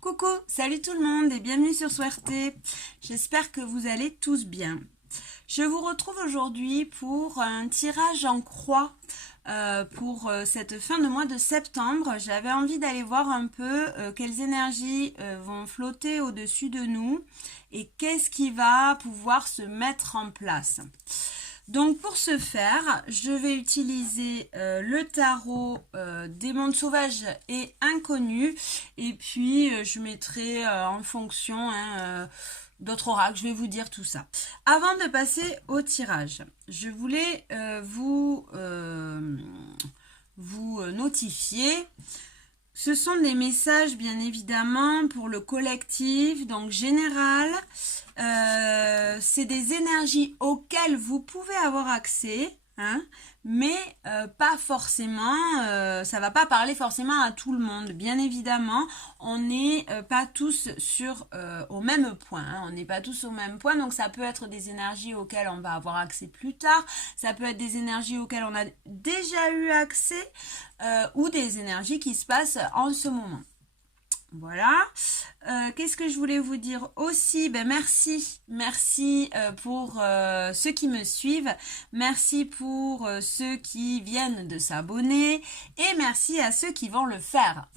Coucou, salut tout le monde et bienvenue sur Swerte. J'espère que vous allez tous bien. Je vous retrouve aujourd'hui pour un tirage en croix pour cette fin de mois de septembre. J'avais envie d'aller voir un peu quelles énergies vont flotter au-dessus de nous et qu'est-ce qui va pouvoir se mettre en place. Donc pour ce faire, je vais utiliser le tarot des mondes sauvages et inconnus et puis je mettrai en fonction d'autres oracles, je vais vous dire tout ça. Avant de passer au tirage, je voulais vous notifier. Ce sont des messages bien évidemment pour le collectif, donc général. C'est des énergies auxquelles vous pouvez avoir accès, hein, mais pas forcément, ça va pas parler forcément à tout le monde. Bien évidemment, on n'est pas tous au même point, hein, on n'est pas tous au même point, donc ça peut être des énergies auxquelles on va avoir accès plus tard, ça peut être des énergies auxquelles on a déjà eu accès, ou des énergies qui se passent en ce moment. Voilà. Qu'est-ce que je voulais vous dire aussi? Merci pour ceux qui me suivent, merci pour ceux qui viennent de s'abonner et merci à ceux qui vont le faire.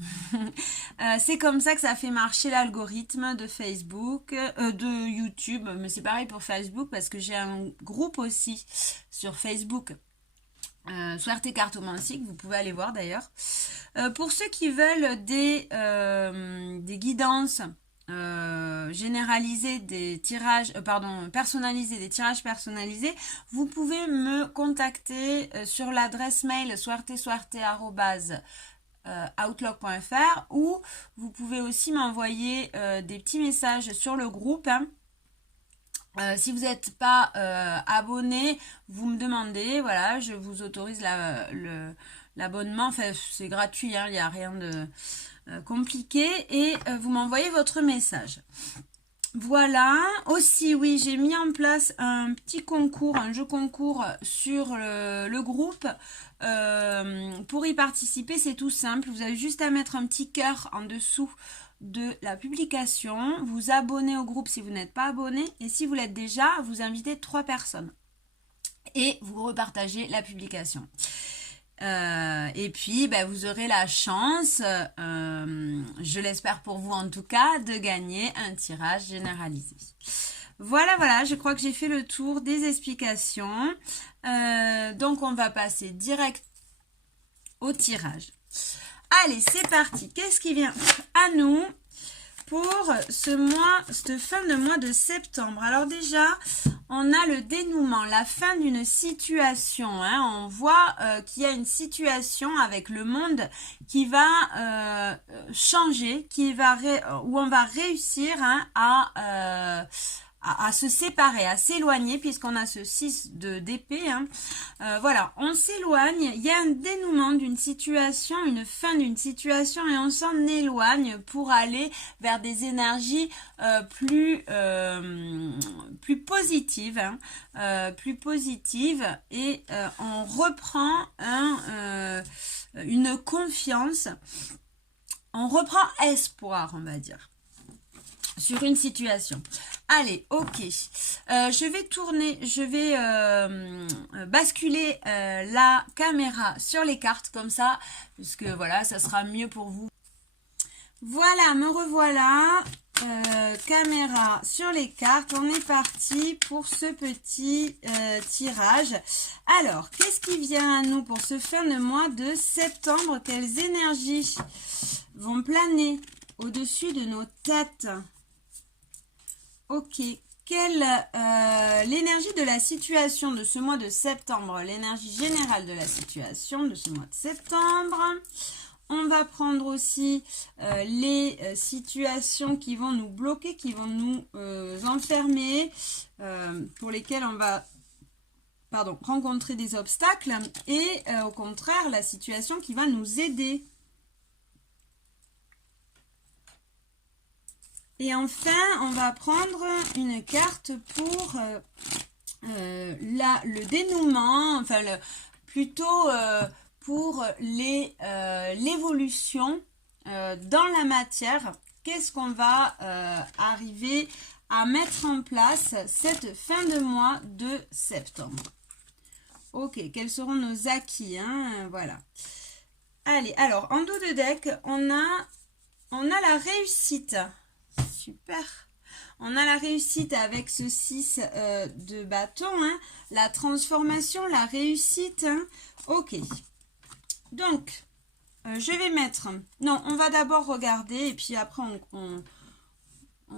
C'est comme ça que ça fait marcher l'algorithme de Facebook, de YouTube, mais c'est pareil pour Facebook parce que j'ai un groupe aussi sur Facebook. Swerte Cartomancie, que vous pouvez aller voir d'ailleurs. Pour ceux qui veulent des guidances généralisées, des tirages, personnalisés, des tirages personnalisés, vous pouvez me contacter sur l'adresse mail swerteswerte@outlook.fr ou vous pouvez aussi m'envoyer des petits messages sur le groupe. Si vous n'êtes pas abonné, vous me demandez, voilà, je vous autorise l'abonnement, enfin c'est gratuit, hein, il n'y a rien de compliqué, et vous m'envoyez votre message. Voilà, aussi oui, j'ai mis en place un petit concours, un jeu concours sur le groupe. Pour y participer, c'est tout simple, vous avez juste à mettre un petit cœur en dessous de la publication, vous abonnez au groupe si vous n'êtes pas abonné, et si vous l'êtes déjà, vous invitez 3 personnes et vous repartagez la publication. Et puis vous aurez la chance, je l'espère pour vous en tout cas, de gagner un tirage généralisé. Voilà, je crois que j'ai fait le tour des explications. Donc on va passer direct au tirage. Allez, c'est parti. Qu'est-ce qui vient à nous pour cette fin de mois de septembre? Alors déjà, on a le dénouement, la fin d'une situation. Hein. On voit qu'il y a une situation avec le monde qui va changer, où on va réussir à se séparer, à s'éloigner, puisqu'on a ce 6 d'épée. Hein. Voilà, on s'éloigne, il y a un dénouement d'une situation, une fin d'une situation, et on s'en éloigne pour aller vers des énergies plus positives, hein, plus positives, et on reprend une confiance, on reprend espoir, on va dire, sur une situation. Allez, ok. Je vais basculer la caméra sur les cartes comme ça, puisque voilà, ça sera mieux pour vous. Voilà, me revoilà. Caméra sur les cartes. On est parti pour ce petit tirage. Alors, qu'est-ce qui vient à nous pour ce fin de mois de septembre? Quelles énergies vont planer au-dessus de nos têtes? Ok, l'énergie de la situation de ce mois de septembre, l'énergie générale de la situation de ce mois de septembre. On va prendre aussi les situations qui vont nous bloquer, qui vont nous enfermer, pour lesquelles on va rencontrer des obstacles, et au contraire, la situation qui va nous aider. Et enfin, on va prendre une carte pour le dénouement, enfin plutôt pour l'évolution dans la matière qu'est-ce qu'on va arriver à mettre en place cette fin de mois de septembre. Ok, quels seront nos acquis, hein, voilà. Allez, alors, en dos de deck, on a la réussite. Super. On a la réussite avec ce 6 de bâton, hein, la transformation, la réussite. Hein. Ok. Donc, je vais mettre... Non, on va d'abord regarder et puis après on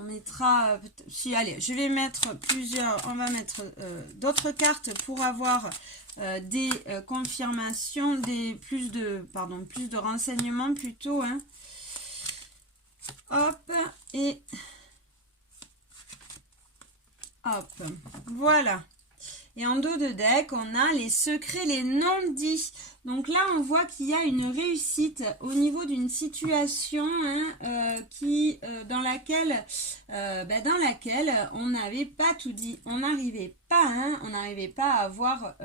mettra... Si, allez, je vais mettre plusieurs... On va mettre d'autres cartes pour avoir des confirmations, plus de renseignements plutôt. Hein. Hop, et... Hop, voilà. Et en dos de deck, on a les secrets, les non-dits. Donc là, on voit qu'il y a une réussite au niveau d'une situation hein, dans laquelle on n'avait pas tout dit. On n'arrivait pas à avoir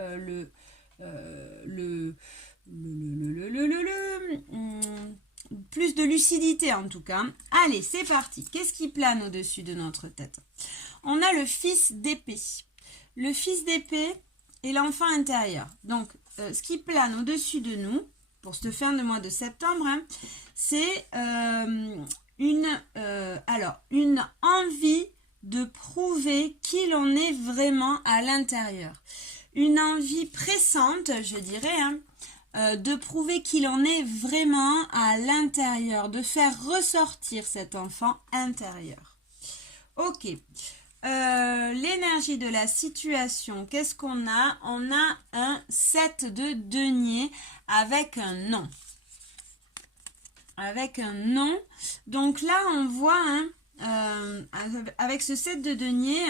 plus de lucidité en tout cas. Allez, c'est parti. Qu'est-ce qui plane au-dessus de notre tête? On a le fils d'épée. Le fils d'épée et l'enfant intérieur. Donc, ce qui plane au-dessus de nous, pour cette fin de mois de septembre, hein, c'est une envie de prouver qui l'on est vraiment à l'intérieur. Une envie pressante, je dirais, hein, de prouver qui l'on est vraiment à l'intérieur, de faire ressortir cet enfant intérieur. Ok. L'énergie de la situation, qu'est-ce qu'on a? On a un 7 de denier avec un non. Avec un non. Donc là, on voit, hein, avec ce 7 de denier,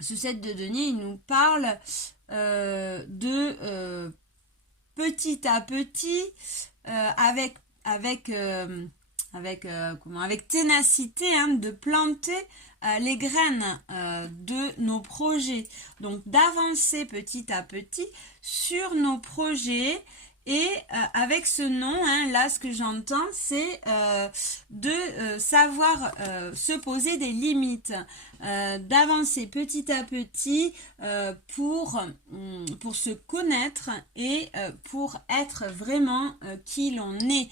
il nous parle de petit à petit, avec ténacité, hein, de planter les graines de nos projets. Donc d'avancer petit à petit sur nos projets. Et avec ce nom, hein, là ce que j'entends, c'est de savoir se poser des limites, d'avancer petit à petit pour se connaître et pour être vraiment qui l'on est,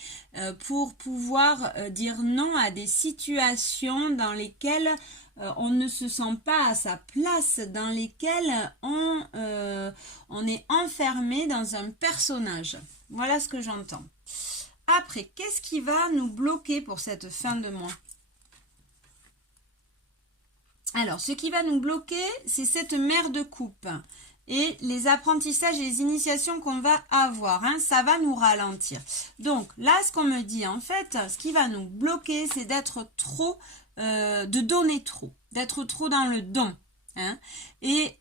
pour pouvoir dire non à des situations dans lesquelles on ne se sent pas à sa place, dans lesquelles on est enfermé dans un personnage. Voilà ce que j'entends. Après, qu'est-ce qui va nous bloquer pour cette fin de mois? Alors, ce qui va nous bloquer, c'est cette mer de coupe et les apprentissages et les initiations qu'on va avoir. Hein, ça va nous ralentir. Donc, là, ce qu'on me dit, en fait, ce qui va nous bloquer, c'est d'être trop... de donner trop, d'être trop dans le don, hein, et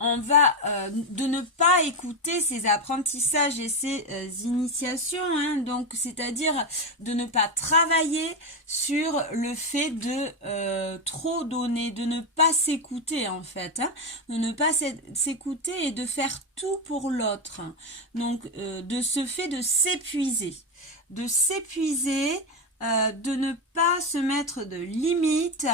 on va de ne pas écouter ces apprentissages et ces initiations, hein, donc c'est-à-dire de ne pas travailler sur le fait de trop donner, de ne pas s'écouter en fait, hein, de ne pas s'écouter et de faire tout pour l'autre, donc de ce fait de s'épuiser, de ne pas se mettre de limites,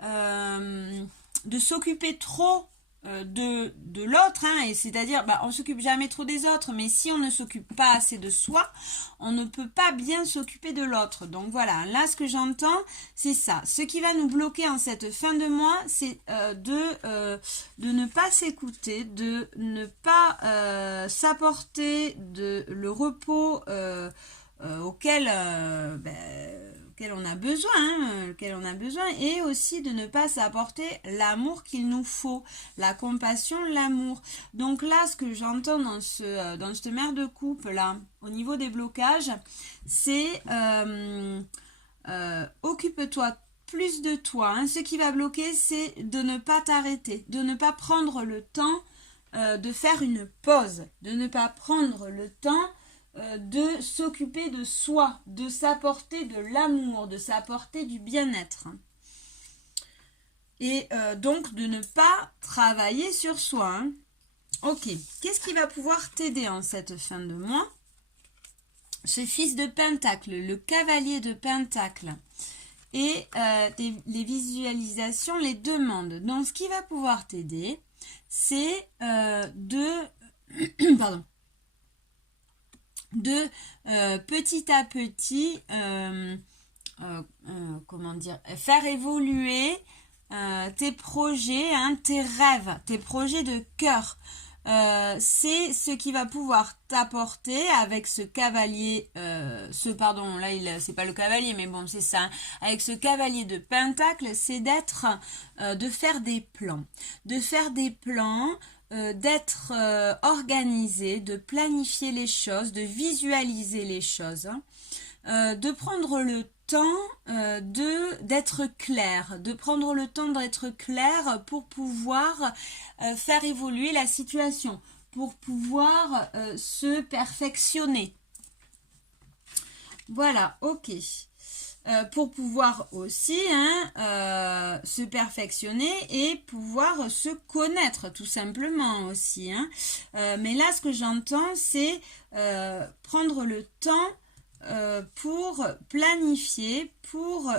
de s'occuper trop de l'autre, hein, et c'est-à-dire, on s'occupe jamais trop des autres, mais si on ne s'occupe pas assez de soi, on ne peut pas bien s'occuper de l'autre. Donc voilà, là ce que j'entends, c'est ça. Ce qui va nous bloquer en cette fin de mois, c'est de ne pas s'écouter, de ne pas s'apporter le repos auquel on a besoin, et aussi de ne pas s'apporter l'amour qu'il nous faut, la compassion, l'amour. Donc là, ce que j'entends dans cette mer de coupe là, au niveau des blocages, c'est occupe-toi plus de toi. Hein. Ce qui va bloquer, c'est de ne pas t'arrêter, de ne pas prendre le temps de faire une pause, de ne pas prendre le temps de s'occuper de soi, de s'apporter de l'amour, de s'apporter du bien-être. Et donc de ne pas travailler sur soi. Hein. Ok, qu'est-ce qui va pouvoir t'aider en cette fin de mois? ce fils de Pentacle, le cavalier de Pentacle. Et les visualisations, les demandes. Donc, ce qui va pouvoir t'aider, c'est pardon, de petit à petit, comment dire, faire évoluer tes projets, hein, tes rêves, tes projets de cœur. C'est ce qui va pouvoir t'apporter avec ce cavalier, pardon, là c'est pas le cavalier, mais bon c'est ça, hein, avec ce cavalier de Pentacle, c'est de faire des plans, d'être organisé, de planifier les choses, de visualiser les choses, hein, de prendre le temps d'être clair, pour pouvoir faire évoluer la situation, pour pouvoir se perfectionner. Voilà, ok. Pour pouvoir aussi se perfectionner et pouvoir se connaître tout simplement aussi. Hein. Mais là, ce que j'entends, c'est prendre le temps pour planifier, pour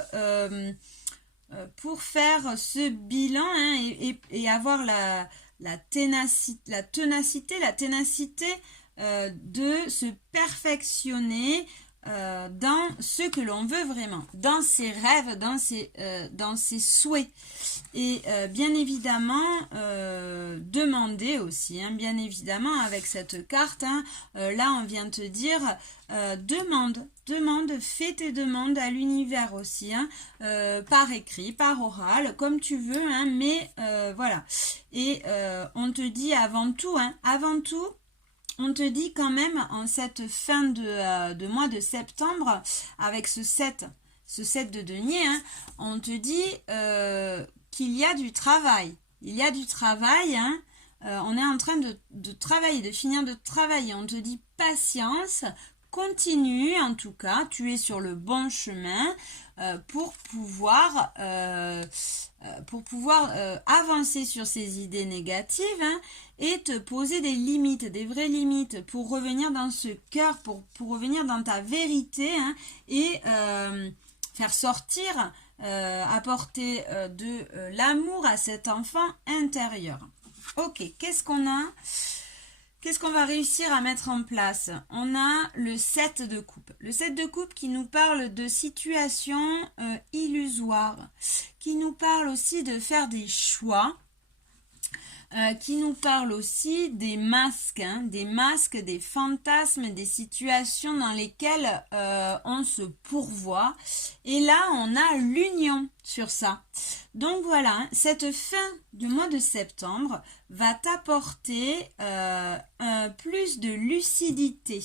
faire ce bilan, hein, et avoir la ténacité de se perfectionner dans ce que l'on veut vraiment, dans ses rêves, dans ses souhaits. Et bien évidemment, demander aussi, hein, bien évidemment, avec cette carte, hein, là on vient te dire, demande, fais tes demandes à l'univers aussi, hein, par écrit, par oral, comme tu veux, hein, mais voilà. Et on te dit avant tout, on te dit quand même en cette fin de mois de septembre, avec ce 7 de denier, hein, on te dit qu'il y a du travail. Il y a du travail, hein, on est en train de travailler, de finir de travailler. On te dit patience, continue en tout cas, tu es sur le bon chemin pour pouvoir avancer sur ces idées négatives, hein, et te poser des limites, des vraies limites, pour revenir dans ce cœur, pour revenir dans ta vérité, hein, et faire sortir, apporter de l'amour à cet enfant intérieur. Ok, qu'est-ce qu'on a ? Qu'est-ce qu'on va réussir à mettre en place ? On a le 7 de coupe. Le 7 de coupe qui nous parle de situations illusoires, qui nous parle aussi de faire des choix, qui nous parle aussi des masques, hein, des fantasmes, des situations dans lesquelles on se pourvoit. Et là, on a l'union sur ça. Donc voilà, cette fin du mois de septembre va t'apporter plus de lucidité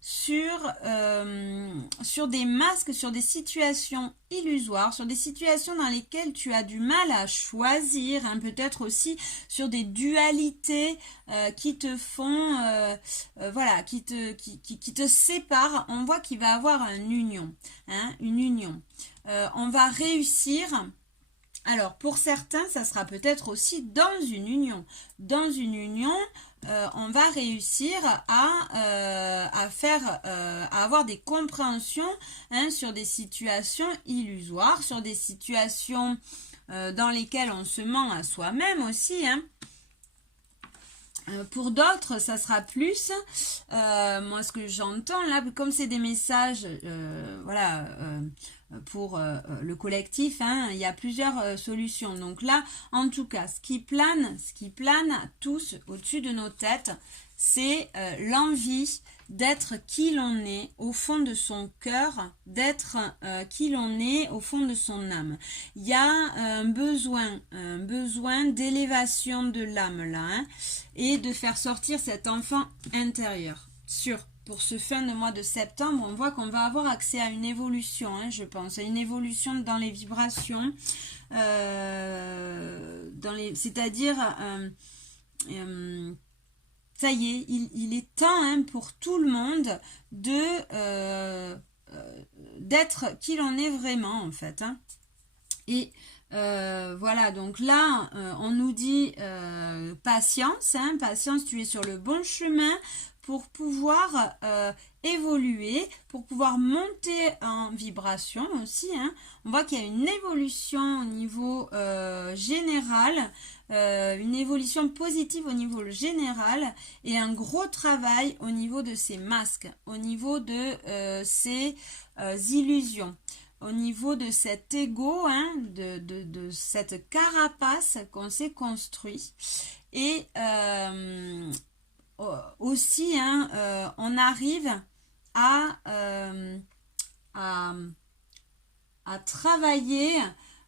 sur des masques, sur des situations illusoires, sur des situations dans lesquelles tu as du mal à choisir, hein, peut-être aussi sur des dualités qui te font, voilà, qui te séparent. On voit qu'il va y avoir une union, hein, une union. On va réussir. Alors, pour certains, ça sera peut-être aussi dans une union. Dans une union, on va réussir à avoir des compréhensions, hein, sur des situations illusoires, sur des situations dans lesquelles on se ment à soi-même aussi, hein. Pour d'autres, ça sera plus, moi ce que j'entends là, comme c'est des messages, voilà, pour le collectif, hein, il y a plusieurs solutions. Donc là, en tout cas, ce qui plane tous au-dessus de nos têtes, c'est l'envie d'être qui l'on est au fond de son cœur, d'être qui l'on est au fond de son âme. Il y a un besoin d'élévation de l'âme là, hein, et de faire sortir cet enfant intérieur. Pour ce fin de mois de septembre, on voit qu'on va avoir accès à une évolution, hein, je pense, à une évolution dans les vibrations, c'est-à-dire ça y est, il est temps, hein, pour tout le monde d'être qui l'on est vraiment, en fait, hein. Et voilà, donc là, on nous dit patience, hein, patience, tu es sur le bon chemin pour pouvoir évoluer, pour pouvoir monter en vibration aussi. Hein. On voit qu'il y a une évolution au niveau général, une évolution positive au niveau général et un gros travail au niveau de ces masques, au niveau de ces illusions, au niveau de cet ego, hein, de cette carapace qu'on s'est construit. Et aussi, hein, on arrive à travailler,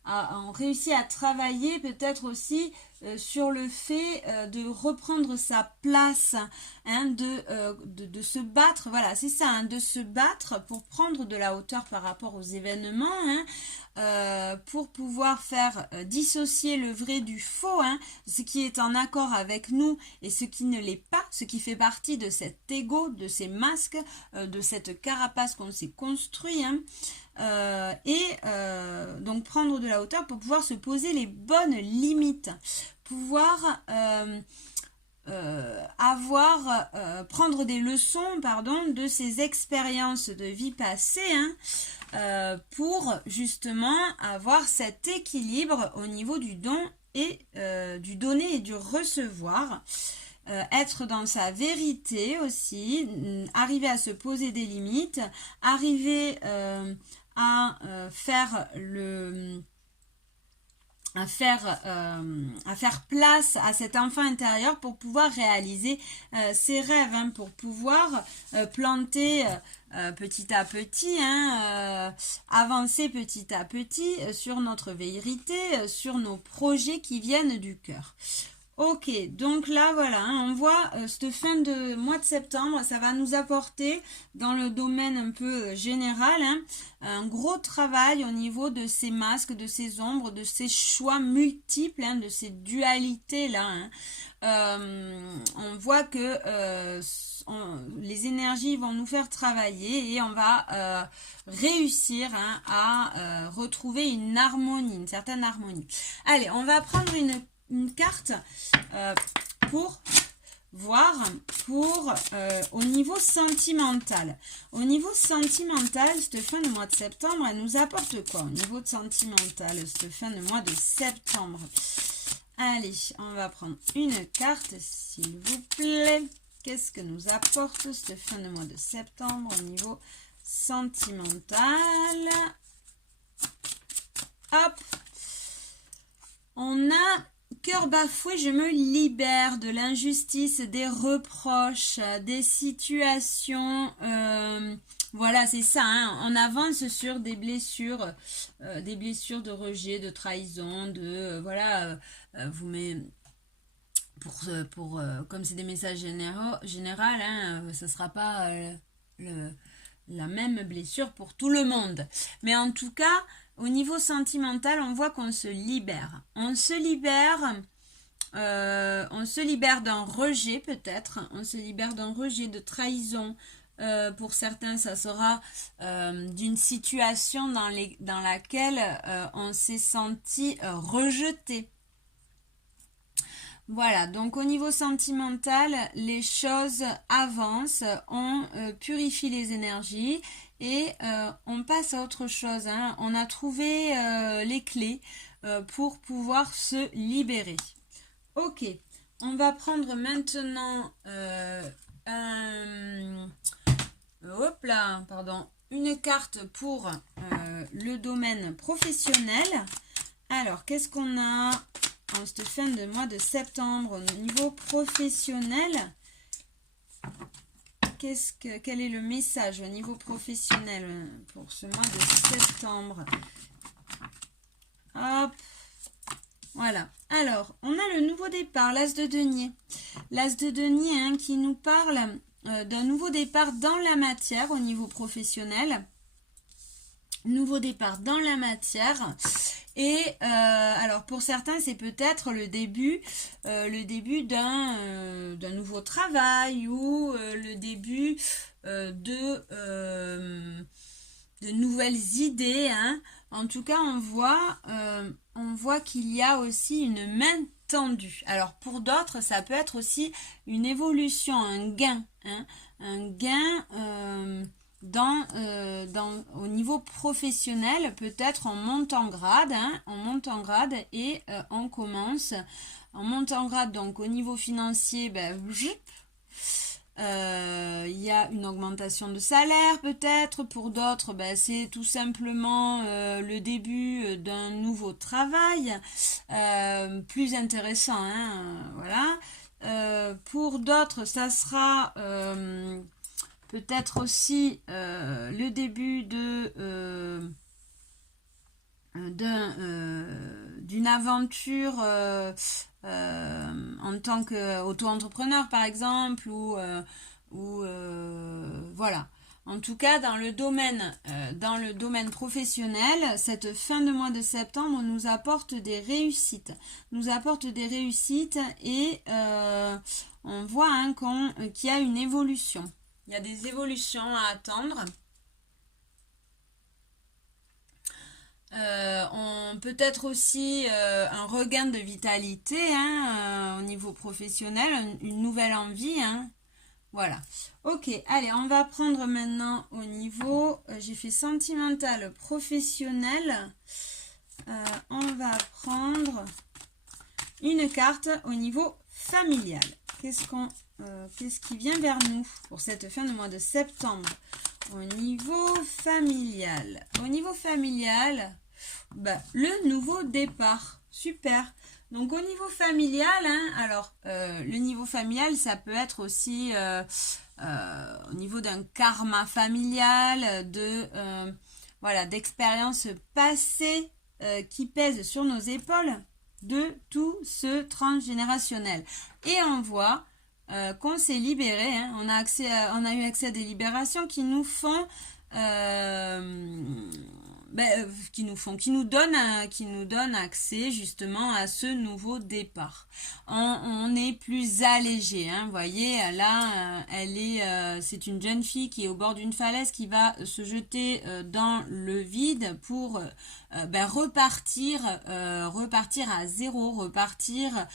on réussit à travailler peut-être aussi sur le fait de reprendre sa place, hein, de se battre, voilà, c'est ça, hein, de se battre pour prendre de la hauteur par rapport aux événements, hein, pour pouvoir faire dissocier le vrai du faux, hein, ce qui est en accord avec nous et ce qui ne l'est pas, ce qui fait partie de cet ego, de ces masques, de cette carapace qu'on s'est construit, hein. Donc prendre de la hauteur pour pouvoir se poser les bonnes limites, pouvoir prendre des leçons, pardon, de ces expériences de vie passée, hein, pour justement avoir cet équilibre au niveau du don et du donner et du recevoir. Être dans sa vérité aussi, arriver à se poser des limites, arriver à faire place à cet enfant intérieur pour pouvoir réaliser ses rêves, hein, pour pouvoir planter petit à petit, hein, avancer petit à petit sur notre vérité, sur nos projets qui viennent du cœur. Ok, donc là voilà, hein, on voit cette fin de mois de septembre, ça va nous apporter dans le domaine un peu général, hein, un gros travail au niveau de ces masques, de ces ombres, de ces choix multiples, hein, de ces dualités là. Hein. On voit que les énergies vont nous faire travailler et on va réussir, hein, à retrouver une harmonie, une certaine harmonie. Allez, on va prendre une carte pour voir au niveau sentimental. Au niveau sentimental, cette fin de mois de septembre, elle nous apporte quoi au niveau de sentimental, cette fin de mois de septembre? Allez, on va prendre une carte, s'il vous plaît. Qu'est-ce que nous apporte cette fin de mois de septembre au niveau sentimental? Hop! On a cœur bafoué, je me libère de l'injustice, des reproches, des situations. Voilà, c'est ça. Hein, on avance sur des blessures de rejet, de trahison, de voilà. Vous mettez comme c'est des messages généraux, hein, ça sera pas la même blessure pour tout le monde. Mais en tout cas, au niveau sentimental, on voit qu'on se libère. On se libère d'un rejet peut-être. On se libère d'un rejet, de trahison. Pour certains, ça sera d'une situation dans laquelle on s'est senti rejeté. Voilà, donc au niveau sentimental, les choses avancent, on purifie les énergies et on passe à autre chose. Hein. On a trouvé les clés pour pouvoir se libérer. Ok, on va prendre maintenant une carte pour le domaine professionnel. Alors, qu'est-ce qu'on a en cette fin de mois de septembre au niveau professionnel? Quel est le message au niveau professionnel pour ce mois de septembre? Hop, voilà. Alors, on a le nouveau départ, l'as de denier. L'as de denier, hein, qui nous parle d'un nouveau départ dans la matière au niveau professionnel. Nouveau départ dans la matière. Et alors pour certains c'est peut-être le début d'un nouveau travail ou le début de nouvelles idées. Hein. En tout cas on voit qu'il y a aussi une main tendu. Alors pour d'autres, ça peut être aussi une évolution, un gain, hein, un gain au niveau professionnel. Peut-être on monte en grade, hein, on monte en grade et on commence. On monte en grade, donc au niveau financier, il y a une augmentation de salaire peut-être. Pour d'autres, c'est tout simplement le début d'un nouveau travail plus intéressant, hein, voilà. Pour d'autres, ça sera peut-être aussi le début d'une aventure en tant qu'auto-entrepreneur par exemple ou voilà. En tout cas, dans le domaine professionnel, cette fin de mois de septembre nous apporte des réussites. Et on voit hein, qu'il y a une évolution. Il y a des évolutions à attendre. On peut-être aussi un regain de vitalité hein, au niveau professionnel, une nouvelle envie. Hein. Voilà. Ok, allez, on va prendre maintenant au niveau, j'ai fait sentimental, professionnel. On va prendre une carte au niveau familial. Qu'est-ce qui vient vers nous pour cette fin de mois de septembre? Au niveau familial, le nouveau départ, super. Donc au niveau familial, hein, alors le niveau familial, ça peut être aussi au niveau d'un karma familial, d'expériences passées qui pèsent sur nos épaules, de tout ce transgénérationnel. Et on voit qu'on s'est libéré, hein, on a eu accès à des libérations qui nous font qui nous donnent accès justement à ce nouveau départ. On est plus allégé, hein, vous voyez, là, c'est une jeune fille qui est au bord d'une falaise qui va se jeter dans le vide pour repartir à zéro, repartir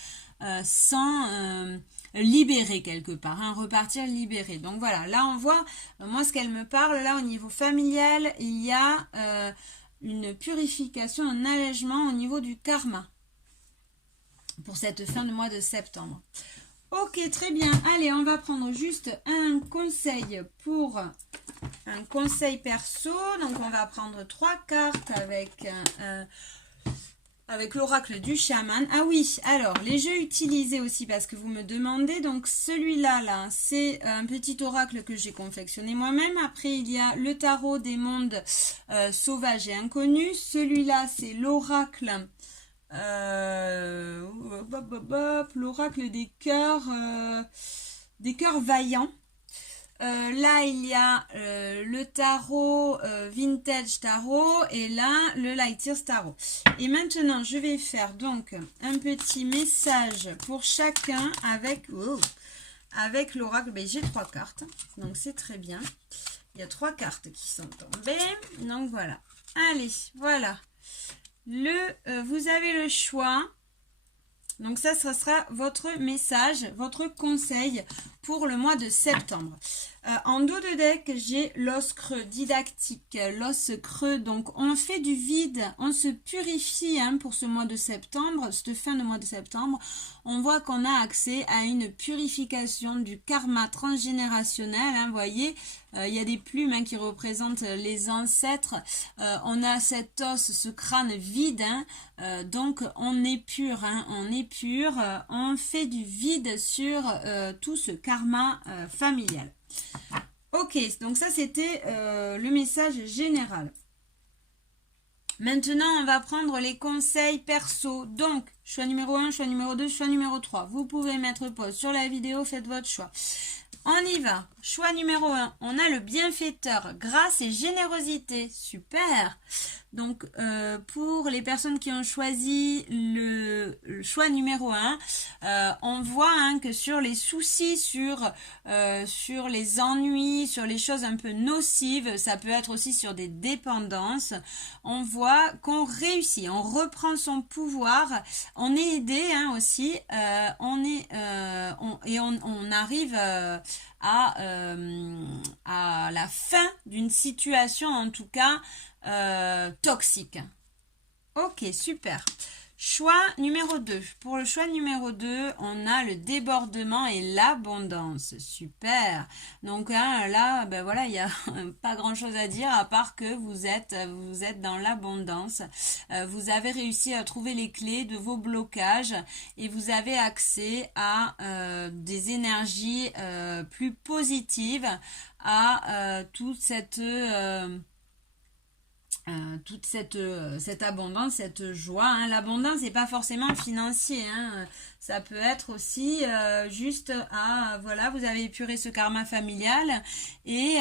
sans libéré quelque part, hein, repartir libéré. Donc voilà, là on voit, moi ce qu'elle me parle, là au niveau familial, il y a une purification, un allègement au niveau du karma pour cette fin de mois de septembre. Ok, très bien. Allez, on va prendre juste un conseil perso. Donc on va prendre 3 cartes avec l'oracle du chaman. Ah oui, alors, les jeux utilisés aussi, parce que vous me demandez. Donc, celui-là, c'est un petit oracle que j'ai confectionné moi-même. Après, il y a le tarot des mondes sauvages et inconnus. Celui-là, c'est l'oracle l'oracle des cœurs vaillants. Là, il y a le tarot Vintage Tarot et là, le Light Years Tarot. Et maintenant, je vais faire donc un petit message pour chacun avec l'oracle. J'ai 3 cartes, donc c'est très bien. Il y a 3 cartes qui sont tombées, donc voilà. Allez, voilà. Vous avez le choix. Donc ça sera votre message, votre conseil pour le mois de septembre. En dos de deck, j'ai l'os creux didactique, l'os creux. Donc on fait du vide, on se purifie hein, pour ce mois de septembre, cette fin de mois de septembre. On voit qu'on a accès à une purification du karma transgénérationnel. Hein, vous voyez, il y a des plumes hein, qui représentent les ancêtres. On a cet os, ce crâne vide. Hein, donc on est pur, hein, on fait du vide sur tout ce karma familial. Ok, donc ça c'était le message général. Maintenant, on va prendre les conseils perso. Donc, choix numéro 1, choix numéro 2, choix numéro 3. Vous pouvez mettre pause sur la vidéo, faites votre choix. On y va. Choix numéro 1, on a le bienfaiteur, grâce et générosité. Super. Donc pour les personnes qui ont choisi le choix numéro 1, on voit hein, que sur les soucis, sur les ennuis, sur les choses un peu nocives, ça peut être aussi sur des dépendances, on voit qu'on réussit, on reprend son pouvoir, on est aidé hein, aussi, on arrive à la fin d'une situation en tout cas toxique. Ok, super. Choix numéro 2. Pour le choix numéro 2, on a le débordement et l'abondance. Super. Donc hein, là, ben voilà, il n'y a pas grand chose à dire à part que vous êtes dans l'abondance. Vous avez réussi à trouver les clés de vos blocages et vous avez accès à des énergies plus positives, à toute cette abondance, cette joie. Hein. L'abondance n'est pas forcément financier. Hein. Ça peut être aussi juste voilà, vous avez épuré ce karma familial et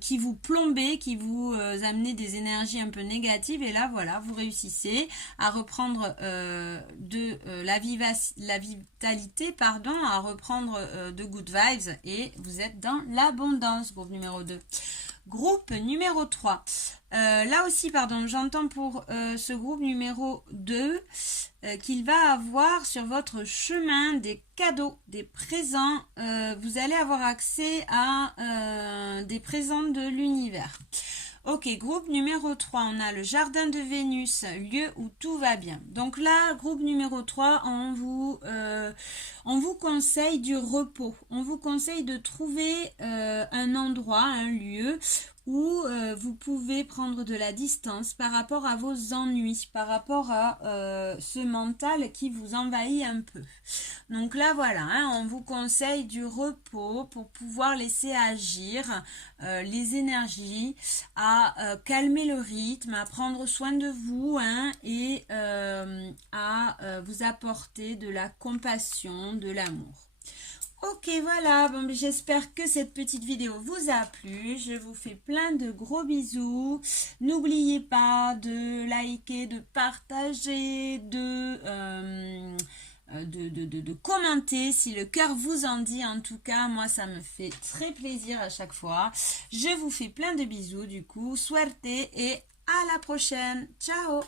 qui vous plombait, qui vous amenait des énergies un peu négatives. Et là, voilà, vous réussissez à reprendre la vitalité, pardon, à reprendre de good vibes et vous êtes dans l'abondance, groupe numéro 2. Groupe numéro 3. Là aussi, pardon, j'entends pour ce groupe numéro 2 qu'il va avoir sur votre chemin des cadeaux, des présents. Vous allez avoir accès à des présents de l'univers. Ok, groupe numéro 3, on a le jardin de Vénus, lieu où tout va bien. Donc là, groupe numéro 3, on vous conseille du repos. On vous conseille de trouver un endroit, un lieu où vous pouvez prendre de la distance par rapport à vos ennuis, par rapport à ce mental qui vous envahit un peu. Donc là, voilà, hein, on vous conseille du repos pour pouvoir laisser agir les énergies, à calmer le rythme, à prendre soin de vous hein, et à vous apporter de la compassion, de l'amour. Ok, voilà, bon, j'espère que cette petite vidéo vous a plu. Je vous fais plein de gros bisous. N'oubliez pas de liker, de partager, de commenter si le cœur vous en dit. En tout cas, moi, ça me fait très plaisir à chaque fois. Je vous fais plein de bisous, du coup. Suerte et à la prochaine. Ciao!